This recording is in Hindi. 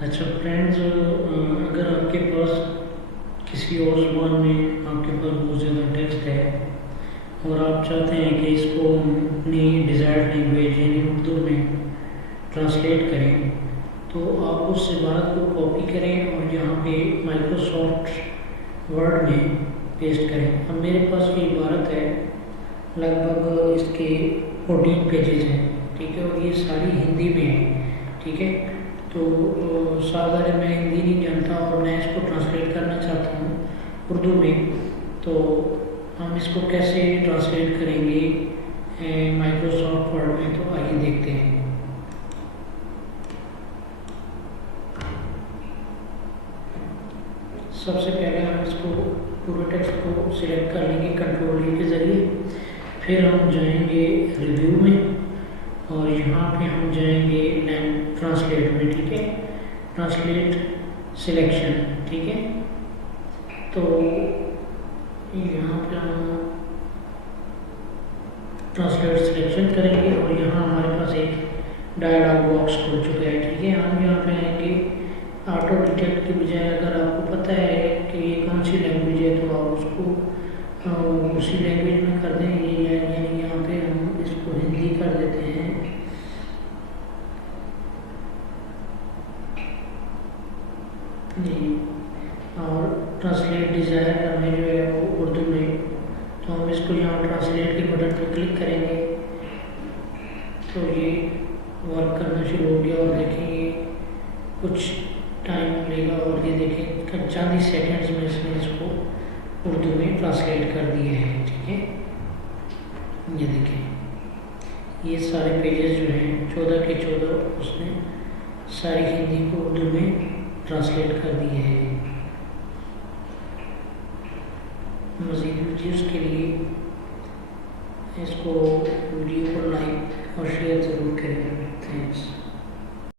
अच्छा फ्रेंड्स, अगर आपके पास किसी और ज़ुबान में आपके पास बहुत ज़्यादा टेक्स्ट है और आप चाहते हैं कि इसको अपनी डिज़ायर्ड लैंग्वेज यानी उर्दू में ट्रांसलेट करें, तो आप उस इबारत को कॉपी करें और यहाँ पे माइक्रोसॉफ्ट वर्ड में पेस्ट करें। अब मेरे पास ये इबारत है, लगभग इसके 14 पेजेस हैं, ठीक है, और ये सारी हिंदी में है, ठीक है। तो साधारण मैं हिंदी नहीं जानता और मैं इसको ट्रांसलेट करना चाहता हूँ उर्दू में, तो हम इसको कैसे ट्रांसलेट करेंगे माइक्रोसॉफ्ट वर्ड में, तो आइए देखते हैं। सबसे पहले हम इसको पूरे टेक्स्ट को सिलेक्ट कर लेंगे कंट्रोल के ज़रिए, फिर हम जाएंगे रिव्यू में और यहाँ पे हम जाएंगे ट्रांसलेट में, ठीक है, ट्रांसलेट सिलेक्शन, ठीक है। तो यहाँ पे हम ट्रांसलेट सिलेक्शन करेंगे और यहाँ हमारे पास एक डायलॉग बॉक्स खुल चुका है, ठीक है। हम यहाँ पे आएंगे ऑटो डिटेक्ट के बजाय अगर आपको पता है कि ये कौन सी लैंग्वेज है तो आप उसको उसी लैंग्वेज में कर दें। ये यानी यहाँ पे हम इसको हिंदी कर देते हैं, जी, और ट्रांसलेट डिज़ायर करने जो है वो उर्दू में, तो हम इसको यहाँ ट्रांसलेट के बटन पर क्लिक करेंगे तो ये वर्क करना शुरू हो गया और देखेंगे कुछ टाइम लेगा और ये देखें चंद ही सेकेंड्स में इसने इसको उर्दू में ट्रांसलेट कर दिए हैं, ठीक है। ये देखें ये सारे पेजेस जो हैं 14 के 14 उसने सारी हिंदी को उर्दू में ट्रांसलेट कर दिए हैं। मज़ीद वीडियोज़ के लिए इसको वीडियो को